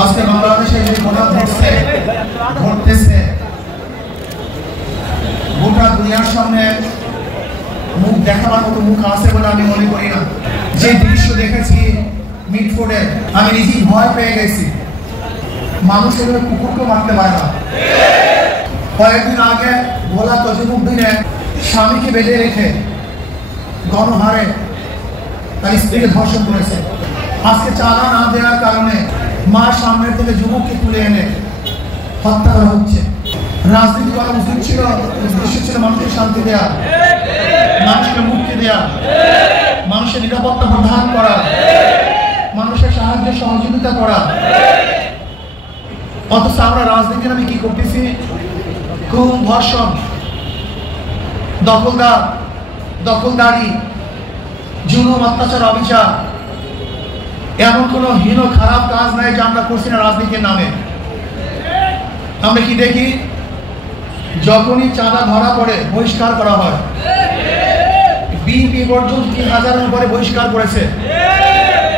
আজকে বাংলাদেশে যে ঘটনা ঘটতেছে গোটা দুনিয়ার সামনে মুখ দেখাবার মতো মুখ আছে বলে আমি মনে করি না। যে দৃশ্য দেখেছি মিটফোর্ডে, আমি নিজেই ভয় পেয়ে গেছি। মানুষ এভাবে কুকুরকে মারতে পারে না। কয়েকদিন আগে ভোলা তজিমুদ্দিনে স্বামীকে বেঁধে রেখে গণহারে তার স্ত্রীকে ধর্ষণ করেছে। আজকে চাঁদা না দেওয়ার কারণে মা সামনের থেকে যুবককে তুলে এনে হত্যা করা হচ্ছে। রাজনীতি করা উচিত ছিল, উদ্দেশ্য ছিল মানুষের শান্তি দেয়া, মানুষকে মুক্তি দেয়া, মানুষের নিরাপত্তা প্রদান করা, মানুষের সাহায্য সহযোগিতা করা। অথচ আমরা রাজনীতি নামে কি করতেছি? খুন, ধর্ষণ, দখলদারি, জুলুম, অত্যাচার, অবিচার, এমন কোন হীন খারাপ কাজ নাই যে আমরা করছি না রাজনীতির নামে। আমরা কি দেখি? যখনই চাঁদা ধরা পড়ে বহিষ্কার করা হয়। বিএনপি পর্যন্ত 3000-এর উপরে বহিষ্কার করেছে।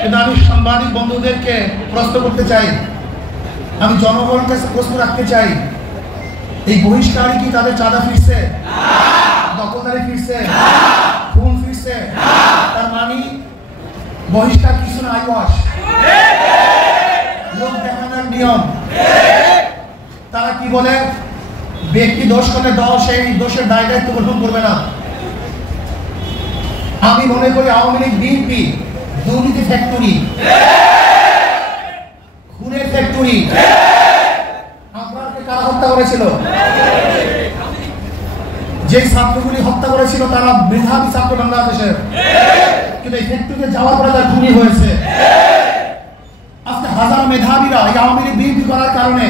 কিন্তু আমি সাংবাদিক বন্ধুদেরকে প্রশ্ন করতে চাই, আমি জনগণের কাছে প্রশ্ন রাখতে চাই, এই বহিষ্কারই কি তাদের চাঁদা ফিরছে, দখলদারি ফিরছে, খুন ফিরছে? তার মানে বহিষ্কার কিছু না, আইওয়াস, লোক দেখানোর নিয়ম। তারা কি বলে? ব্যক্তি দোষ করলে দল সেই দোষের দায় দায়িত্ব গ্রহণ করবে না। আমি মনে করি আওয়ামী লীগ, বিএনপি দুর্নীতি ফ্যাক্টরি, খুনের ফ্যাক্টরি। আপনাকে কারা হত্যা করেছিল? যে ছাত্রগুলি হত্যা করেছিল তারা মেধাবী ছাত্র বাংলাদেশের, কিন্তু এই ফ্যাক্টরিতে যাওয়ার পরে তারা খুনি হয়েছে। আজকে হাজার মেধাবীরা এই আওয়ামী লীগ, বিএনপি করার কারণে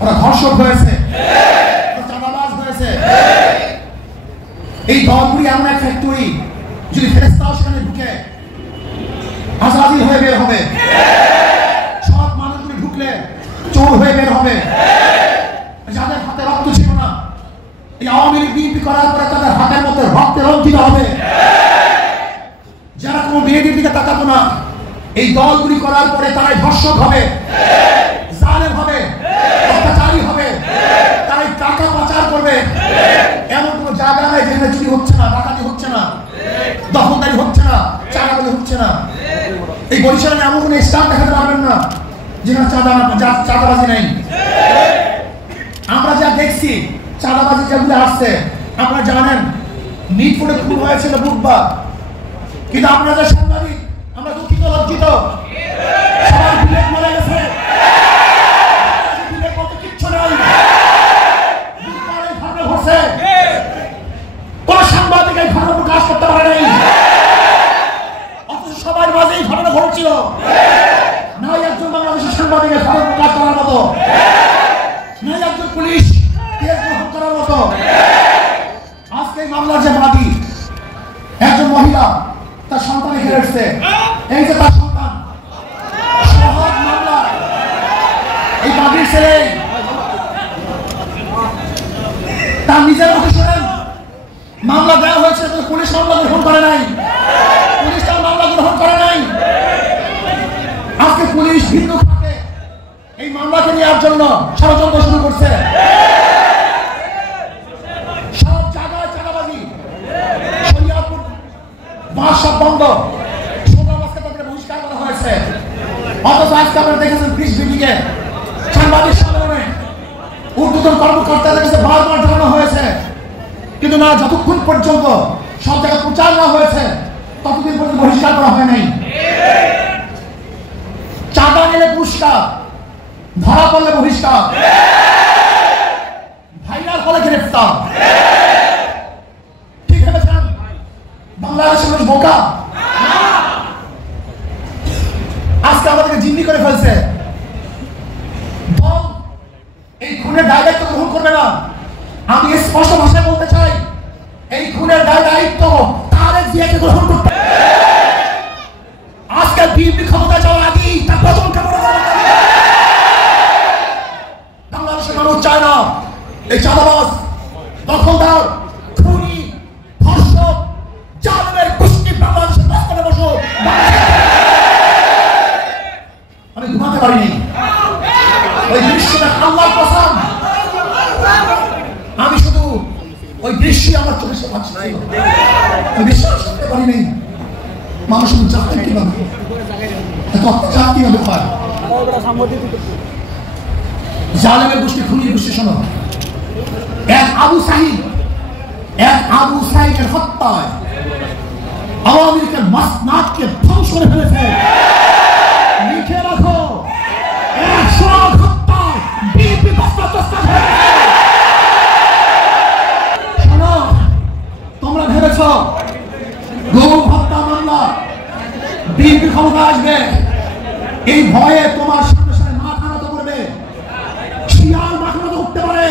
ওরা ধর্ষক হয়েছে, চাঁদাবাজ হয়েছে। এই দলগুলি এমন এক ফ্যাক্টরি, যদি ফেরেশতাও সেখানে ঢুকে আজাদি হয়ে বের হবে। সব মানুষগুলি ঢুকলে চোর হয়ে বের হবে। যাদের হাতে রক্ত ছিল না, এই আওয়ামী লীগ, বিএনপি করার পরে তাদের হাতের মধ্যে রক্তে রঞ্জিত হবে। যারা কোনো মেয়েদের দিকে তাকাবো না, এই দলগুলি করার পরে তারাই ধর্ষক হবে, জালেম হবে, অত্যাচারী হবে, তারাই টাকা পাচার করবে। এমন কোনো জায়গা নাই যেখানে চুরি হচ্ছে না, ডাকাতি হচ্ছে না, দখলদারি হচ্ছে না, চাঁদাবাজি হচ্ছে না। এই বরিশালে এমন কোনো স্টার দেখাতে পারবেন না যেখানে চাঁদাবাজি নেই। আমরা যা দেখছি চাঁদাবাজি যেগুলো আসছে, আপনারা জানেন মিটফোর্ডে খুন হয়েছিল বুধবার, কিন্তু আপনারা যে সাংবাদিক, আমরা দুঃখিত, লজ্জিত। সবাই বিলেট মরে গেছে, বিলেট বলতে কিচ্ছু নাই। কোন সাংবাদিক এই ঘটনা প্রকাশ করতে পারে নাই, অথচ সবার মাঝে এই ঘটনা ঘটছিল। নাই একজন বাংলাদেশের সাংবাদিকের খবর প্রকাশ করার মতো, নাই একজন পুলিশ কেস গ্রহণ করার মতো। আজকে এই মামলার যে বাদী, একজন মহিলা তার সন্তান হেরেছে, এই যে তার সন্তান, সহজ মামলা, এই বাদীর ছেলে তার নিজের মুখে শোনেন মামলা দেওয়া হয়েছে, পুলিশ মামলা গ্রহণ করে নাই, পুলিশ তার মামলা গ্রহণ করে নাই। আজকে পুলিশ ভিন্ন খাতে এই মামলাকে নেওয়ার জন্য ষড়যন্ত্র শুরু করছে। সব জায়গায় চাঁদাবাজি, শরিয়াতপুর বাস সব বন্ধ, সোনাবাসকে তাদের বহিষ্কার করা হয়েছে। অথচ আজকে আপনারা দেখেছেন 20 মিনিটে সাংবাদিক সম্মেলনে ঊর্ধ্বতন কর্মকর্তাদের কাছে বারবার জানানো হয়েছে, কিন্তু না, যতক্ষণ পর্যন্ত সব জায়গায় প্রচার না হয়েছে ততদিন পর্যন্ত বহিষ্কার করা হয় নাই। চাঁদা নিলে পুরস্কার, ধরা পড়লে বহিষ্কার, ভাইরাল হলে গ্রেফতার। ঠিক ভেবেছেন বাংলাদেশের মানুষ বোকা? আজকে আমাদেরকে জিম্মি করে ফেলছে। দল এই খুনের দায় দায়িত্ব গ্রহণ করবে না। আমি স্পষ্ট ভাষায় বলতে চাই, এই খুনের দায় দায়িত্ব তারেক জিয়াকে গ্রহণ করতে। আজকে বিএনপি ক্ষমতা যাওয়ার আগেই তার পতন কামনা করা। বাংলাদেশের মানুষ চায় না এই চাঁদাবাজ, দখলদার, খুনি, ধর্ষক, জালেমের গোষ্ঠী বাংলাদেশের রাস্তায় বসো। আমি ঘুমাতে পারিনি। ওই দৃশ্যটা আল্লাহর কসম, আমি শুধু ওই দৃশ্য আমার চোখের সামনে ছিল, আমি বিশ্বাস করতে পারিনি। মানুষ জানতেন কিভাবে, এত অত্যাচার কিভাবে হয়। জালেমের গোষ্ঠী, খুনির গোষ্ঠী, শোনো, এক আবু সাইদের হত্যায় আওয়ামী লীগের মাসনাদকে ধ্বংস করে ফেলেছে। লিখে রাখো, 100 হত্যায় বিএনপি বাস্তাচস্তা হয়েছে। শোনো, তোমরা ভেবেছ গরু হত্যা মামলা বিএনপি ক্ষমতা আসবে, এই ভয়ে তোমার সামনে সামনে মাথা নত করবে। শিয়াল মাথা নত করতে পারে,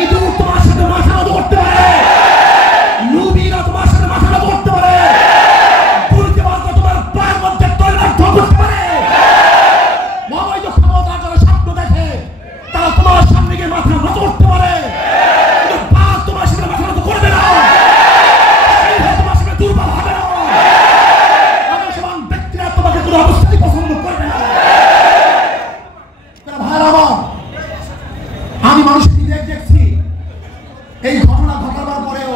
ইঁদুর তোমার সাথে মাথা নত করতে পারে, নবীরা তোমার সাথে মাথা নত করতে পারে, দুর্নীতিবাজরা তোমার পায়ের মধ্যে তৈলাক্ত করতে পারে। অবৈধ ক্ষমতা যারা স্বপ্ন দেখে তারা তোমার সামনে গিয়ে মাথা নত করতে পারে, কিন্তু বাঘ তোমার সাথে মাথা নত করবে না, তোমার সাথে দুর্বল হবে না। আদর্শবান ব্যক্তিরা তোমাকে কোনো অবস্থায় পছন্দ করবে না। আমি মানুষের বিবেক দেখছি, এই ঘটনা ঘটাবার পরেও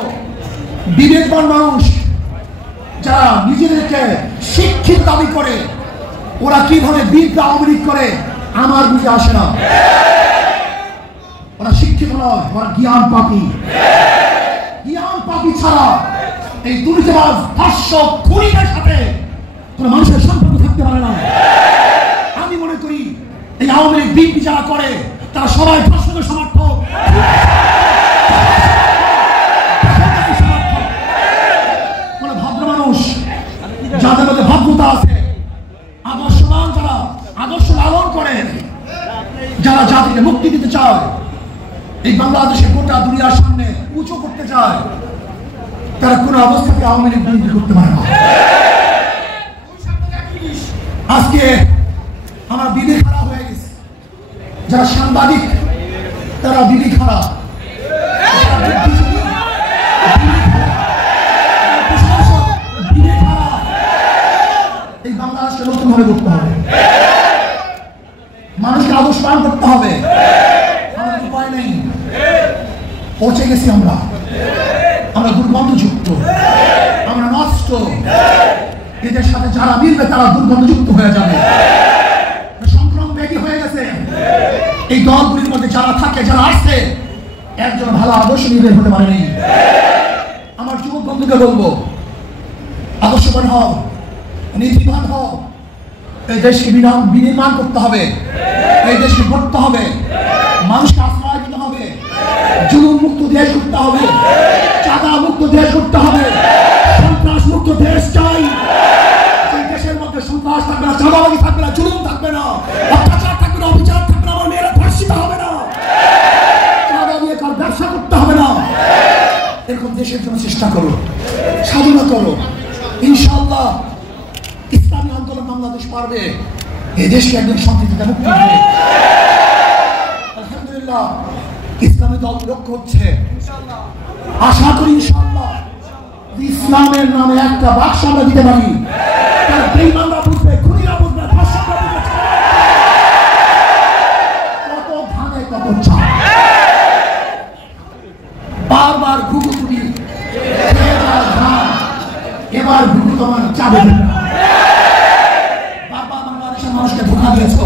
বিবেকবান মানুষ যারা নিজেদেরকে শিক্ষিত দাবি করে, ওরা কিভাবে বিদ্যা অমৃত করে আমার বুঝে আসে না। ওরা শিক্ষিত নয়, ওরা জ্ঞান পাপী। জ্ঞান পাপী ছাড়া এই দুর্নীতিবাজ ধর্ষক খুনিদের সাথে কোনো মানুষের সম্পর্ক থাকতে পারে না। আমি মনে করি এই আওয়ামী লীগ বিএনপি যারা করে তারা সবাই ধর্ষকের সমর্থক। মানে ভদ্র মানুষ যাদের মধ্যে ভদ্রতা আছে, আদর্শবান যারা আদর্শ লালন করে, যারা জাতিকে মুক্তি দিতে চায়, এই বাংলাদেশের গোটা দুনিয়ার সামনে উঁচু করতে চায়, তারা কোনো অবস্থাতে আওয়ামী লীগ বিএনপি করতে পারে না। আজকে আমার বিবেক খারাপ হয়ে গেছে। যারা সাংবাদিক তারা বিবেক খারাপ, এই বাংলাদেশকে নতুন ভাবে করতে হবে, মানুষকে আদর্শবান করতে হবে। আমাদের উপায় নেই, পৌঁছে গেছি আমরা দুর্গন্ধযুক্ত, আমরা নষ্ট। এদের সাথে যারা মিলবে তারা দুর্গন্ধযুক্ত হয়ে যাবে, সংক্রমণ ব্যাধি হয়ে গেছে। এই দলগুলির মধ্যে যারা থাকে, যারা আসছে, একজন ভালো আদর্শ নিয়ে বের হতে পারেনি। আমার যুবক বন্ধুকে বলবো, আদর্শবান হও, নীতিবান হও। এই দেশকে বিনির্মাণ করতে হবে, এই দেশকে গড়তে হবে, মানুষকে আশ্রয় দিতে হবে, জুলুম মুক্ত দেশ করতে হবে, চাঁদা মুক্ত দেশ করতে হবে, সন্ত্রাস মুক্ত দেশ চাই। এই দেশের মধ্যে সন্ত্রাস থাকবে না, চাঁদাবাজি থাকবে না, জুলুম থাকবে না, অত্যাচার থাকবে না, অবিচার থাকবে না, আমার মেয়েরা ধর্ষিত হবে না, চাঁদা দিয়ে কার ব্যবসা করতে হবে না। এরকম দেশের জন্য চেষ্টা করো, সাধনা করো। ইনশাআল্লাহ ইসলামী আন্দোলন বাংলাদেশ পারবে এই দেশকে একদিন শান্তিতে মুক্তি দিবে। আলহামদুলিল্লাহ, ইসলামী দল লক্ষ্য হচ্ছে, আশা করি ইনশাআল্লাহ ইসলামের নামে একটা বাক্স আমরা দিতে পারি। তার বেঈমানরা বুঝবে, খুনিরা বুঝবে, ধর্ষকরা বুঝবে, কত ধানে কত চাল। বারবার ঘুঘু তুলি, এবার ঘুঘু তোমার চাবে না। বারবার বাংলাদেশের মানুষকে ধোঁকা দিয়েছ,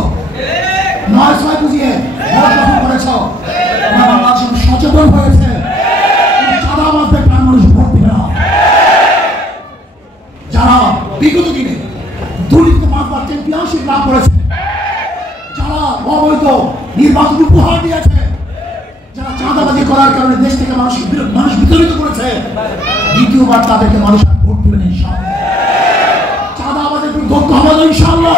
9-6 বুঝিয়ে ভোট গ্রহণ করেছ, বাংলাদেশ সচেতন হয়েছে, চাঁদাবাজদের প্রাণ মানুষ ভোট দিবে না। যারা বিগত দিনে দুর্নীতি মামলা চ্যাম্পিয়নশিপ লাভ করেছে, যারা অবৈধ নির্বাচন উপহার দিয়েছে, যারা চাঁদাবাজি করার কারণে দেশ থেকে মানুষ বিতাড়িত করেছে, দ্বিতীয়বার তাদেরকে মানুষ ভোট দিবেন ইনশাআল্লাহ। চাঁদাবাজের বিরুদ্ধে হবে ইনশাআল্লাহ।